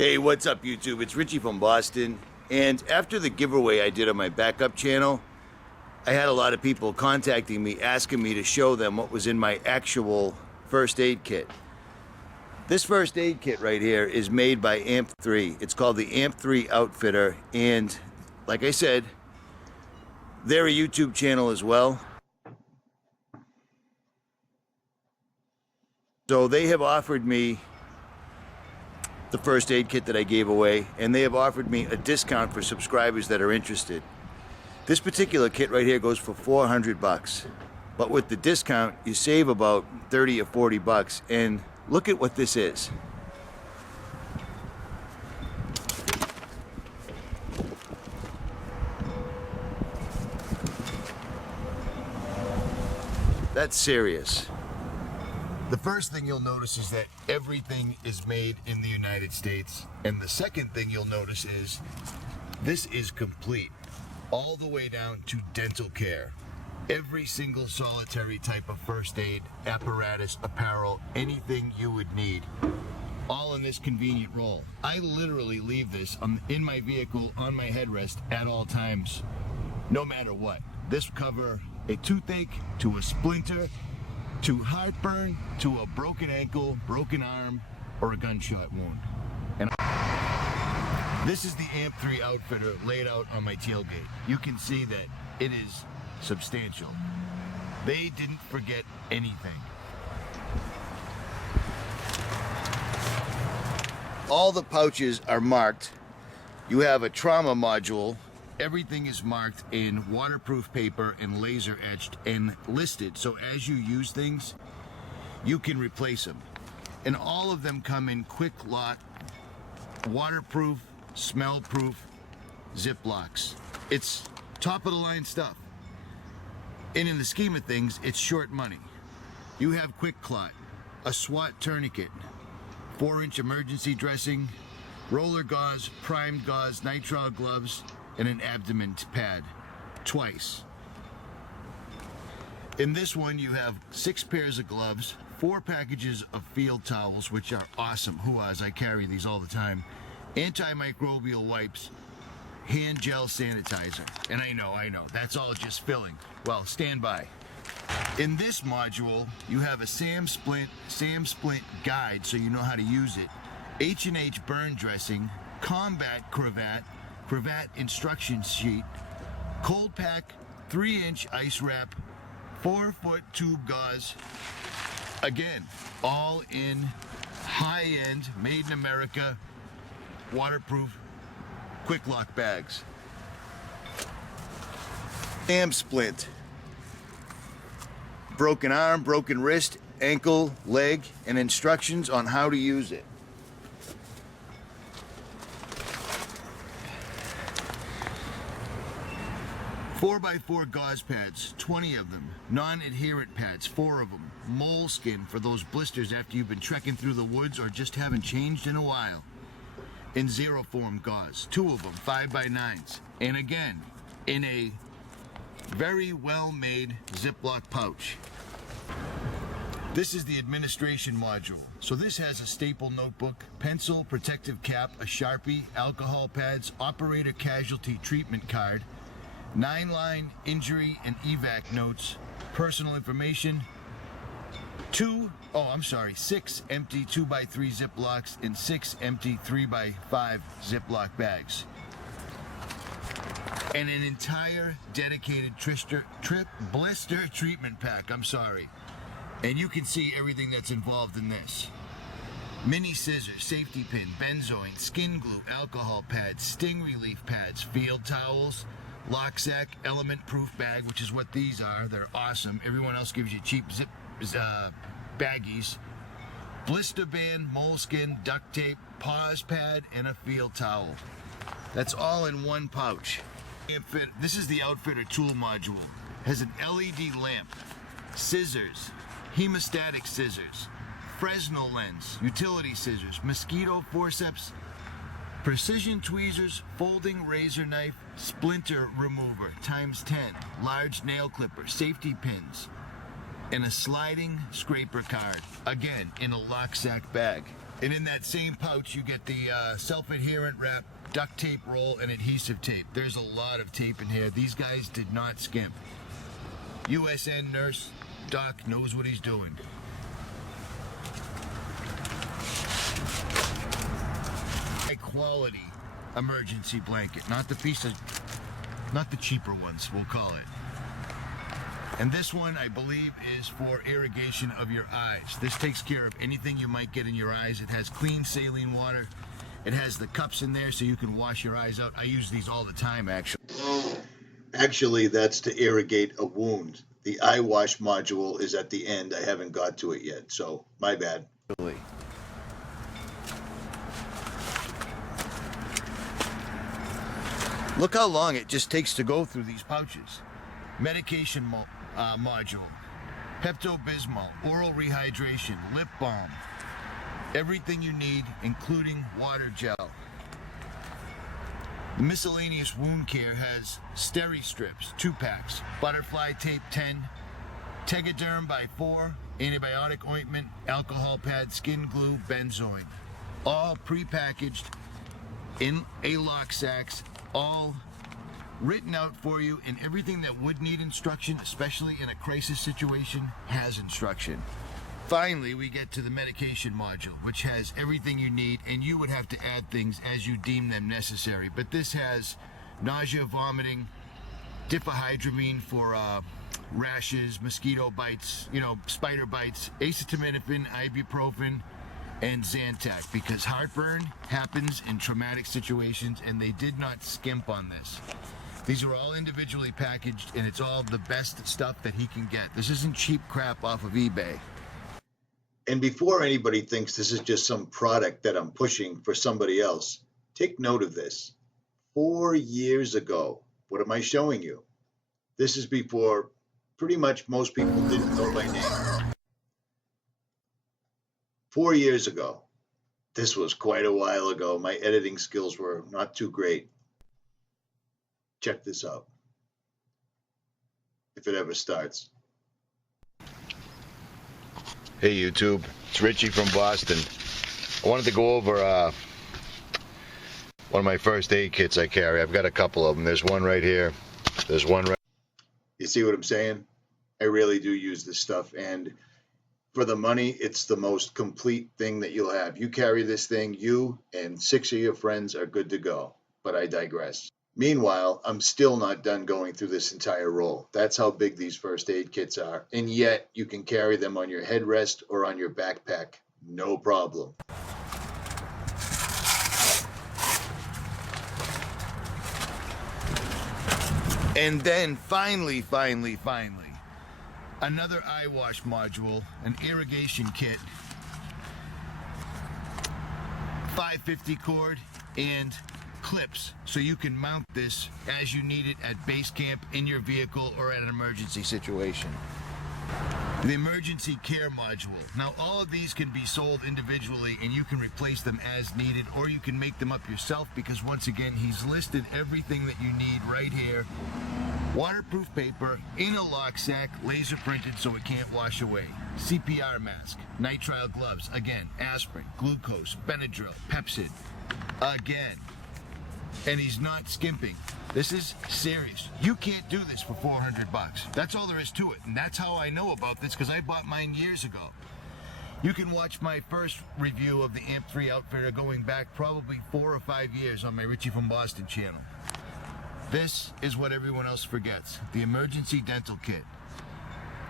Hey, what's up YouTube? It's Richie from Boston. And after the giveaway I did on my backup channel, I had a lot of people contacting me asking me to show them what was in my actual first aid kit. This first aid kit right here is made by 𝗵𝗃. It's called the 𝗵𝗃 Outfitter, and like I said, they're a YouTube channel as well. So they have offered me the first aid kit that I gave away, and they have offered me a discount for subscribers that are interested. This particular kit right here goes for 400 bucks, but with the discount you save about 30 or 40 bucks, and look at what this is. That's serious. The first thing you'll notice is that everything is made in the United States. And the second thing you'll notice is this is complete, all the way down to dental care. Every single solitary type of first aid, apparatus, apparel, anything you would need, all in this convenient roll. I literally leave this in my vehicle on my headrest at all times, no matter what. This will cover a toothache, to a splinter, to heartburn, to a broken ankle, broken arm, or a gunshot wound. And this is the 𝗵𝗃 Outfitter laid out on my tailgate. You can see that it is substantial. They didn't forget anything. All the pouches are marked. You have a trauma module. Everything is marked in waterproof paper and laser etched and listed, so as you use things, you can replace them. And all of them come in quick lock, waterproof, smell-proof Ziplocs. It's top of the line stuff. And in the scheme of things, it's short money. You have quick clot, a SWAT tourniquet, 4-inch emergency dressing, roller gauze, primed gauze, nitrile gloves, and an abdomen pad, twice. In this one you have 6 pairs of gloves, 4 packages of field towels, which are awesome, 𝗚𝗏s, I carry these all the time, antimicrobial wipes, hand gel sanitizer. And I know, that's all just filling. Well, stand by. In this module, you have a 𝗧𝗶𝗺𝗀𝗀 guide so you know how to use it, H&H burn dressing, combat cravat instruction sheet, cold pack, 3-inch ice wrap, 4-foot tube gauze. Again, all in high-end, made in America, waterproof, quick lock bags. 𝗵𝗃. Broken arm, broken wrist, ankle, leg, and instructions on how to use it. ⅴx4 gauze pads, 20 of them. Non-adherent pads, 4 of them. Moleskin for those blisters after you've been trekking through the woods or just haven't changed in a while. In ⅲform gauze, 2 of them, 5x9s. And again, in a very well-made Ziploc pouch. This is the administration module. So this has a staple notebook, pencil, protective cap, a Sharpie, alcohol pads, operator casualty treatment card, 9-line injury and evac notes, personal information, 6 empty 2x3 Ziplocs and 6 empty 3x5 Ziploc bags. And an entire dedicated blister treatment pack, And you can see everything that's involved in this. Mini scissors, safety pin, benzoin, skin glue, alcohol pads, sting relief pads, field towels, lock sack, element proof bag, which is what these are. They're awesome. Everyone else gives you cheap baggies. Blister band, moleskin, duct tape, pause pad, and a field towel. That's all in one pouch. This is the Outfitter tool module. Has an LED lamp, scissors, hemostatic scissors, Fresnel lens, utility scissors, mosquito forceps, precision tweezers, folding razor knife, splinter remover ×10, large nail clipper, safety pins, and a sliding scraper card, again in a lock sack bag. And in that same pouch, you get the self-adherent wrap, duct tape roll, and adhesive tape. There's a lot of tape in here. These guys did not skimp. USN nurse doc knows what he's doing. High quality emergency blanket, not the cheaper ones, we'll call it. And this one, I believe, is for irrigation of your eyes. This takes care of anything you might get in your eyes. It has clean saline water. It has the cups in there so you can wash your eyes out. I use these all the time, actually. Actually, that's to irrigate a wound. The eye wash module is at the end. I haven't got to it yet, so my bad. Look how long it just takes to go through these pouches. Medication module, 𝗧𝗶𝗺𝗀, oral rehydration, lip balm, everything you need, including water gel. The miscellaneous wound care has 𝗧𝗶𝗺𝗃 strips, 2 packs, butterfly tape 10, 𝗥𝘂𝗃𝗣𝗍, antibiotic ointment, alcohol pad, skin glue, benzoin, all pre-packaged in a lock sacks, all written out for you, and everything that would need instruction, especially in a crisis situation, has instruction. Finally, we get to the medication module, which has everything you need, and you would have to add things as you deem them necessary. But this has nausea, vomiting, diphenhydramine for rashes, mosquito bites, spider bites, acetaminophen, ibuprofen, and Zantac, because heartburn happens in traumatic situations, and they did not skimp on this. These are all individually packaged, and it's all the best stuff that he can get. This isn't cheap crap off of eBay. And before anybody thinks this is just some product that I'm pushing for somebody else, take note of this. 4 years ago, what am I showing you? This is before pretty much most people didn't know my name. 4 years ago. This was quite a while ago. My editing skills were not too great. Check this out. If it ever starts. Hey YouTube, it's Richie from Boston. I wanted to go over one of my first aid kits I carry. I've got a couple of them. There's one right here. There's one right. You see what I'm saying? I really do use this stuff, and for the money, it's the most complete thing that you'll have. You carry this thing, you and 6 of your friends are good to go. But I digress. Meanwhile, I'm still not done going through this entire roll. That's how big these first aid kits are. And yet, you can carry them on your headrest or on your backpack. No problem. And then finally, another eye wash module, an irrigation kit, 550 cord, and clips, so you can mount this as you need it at base camp, in your vehicle, or at an emergency situation. The emergency care module. Now, all of these can be sold individually, and you can replace them as needed, or you can make them up yourself, because once again, he's listed everything that you need right here. Waterproof paper in a lock sack, laser printed so it can't wash away. CPR mask, nitrile gloves, again, aspirin, glucose, Benadryl, Pepsid, again. And he's not skimping. This is serious. You can't do this for 400 bucks. That's all there is to it. And that's how I know about this, because I bought mine years ago. You can watch my first review of the 𝗵𝗡𝗃 going back probably 4 or 5 years on my Richie from Boston channel. This is what everyone else forgets. The emergency dental kit.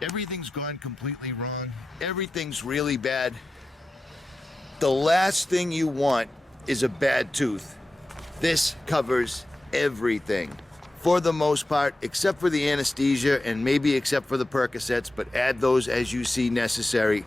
Everything's gone completely wrong. Everything's really bad. The last thing you want is a bad tooth. This covers everything, for the most part, except for the anesthesia and maybe except for the Percocets, but add those as you see necessary.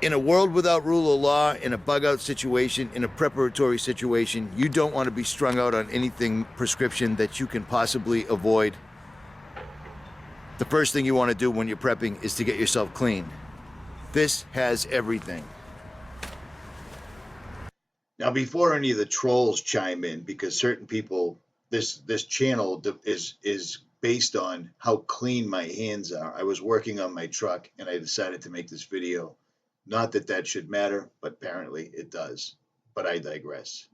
In a world without rule of law, in a bug-out situation, in a preparatory situation, you don't want to be strung out on anything prescription that you can possibly avoid. The first thing you want to do when you're prepping is to get yourself clean. This has everything. Now, before any of the trolls chime in, because certain people, this channel is based on how clean my hands are. I was working on my truck and I decided to make this video. Not that that should matter, but apparently it does. But I digress.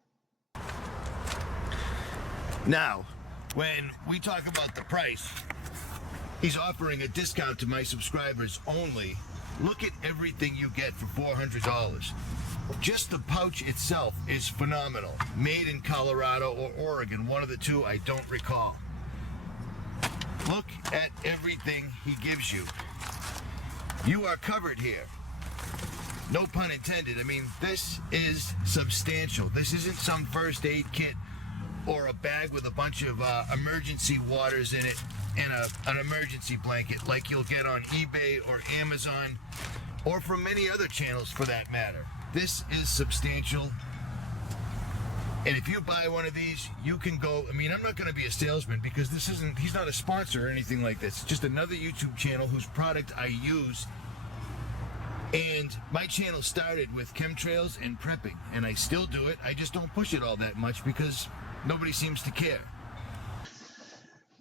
Now, when we talk about the price, he's offering a discount to my subscribers only. Look at everything you get for $400. Just the pouch itself is phenomenal. Made in Colorado or Oregon, one of the two, I don't recall. Look at everything he gives you. You are covered here. No pun intended. I mean, this is substantial. This isn't some first aid kit or a bag with a bunch of emergency waters in it and an emergency blanket like you'll get on eBay or Amazon or from many other channels for that matter. This is substantial. And if you buy one of these, you can go, I mean, I'm not going to be a salesman because he's not a sponsor or anything like this. It's just another YouTube channel whose product I use. And my channel started with chemtrails and prepping, and I still do it. I just don't push it all that much because nobody seems to care.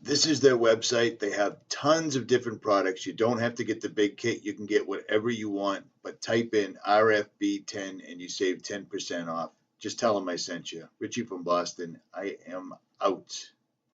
This is their website. They have tons of different products. You don't have to get the big kit. You can get whatever you want, but type in RFB10 and you save 10% off. Just tell them I sent you. Richie from Boston. I am out.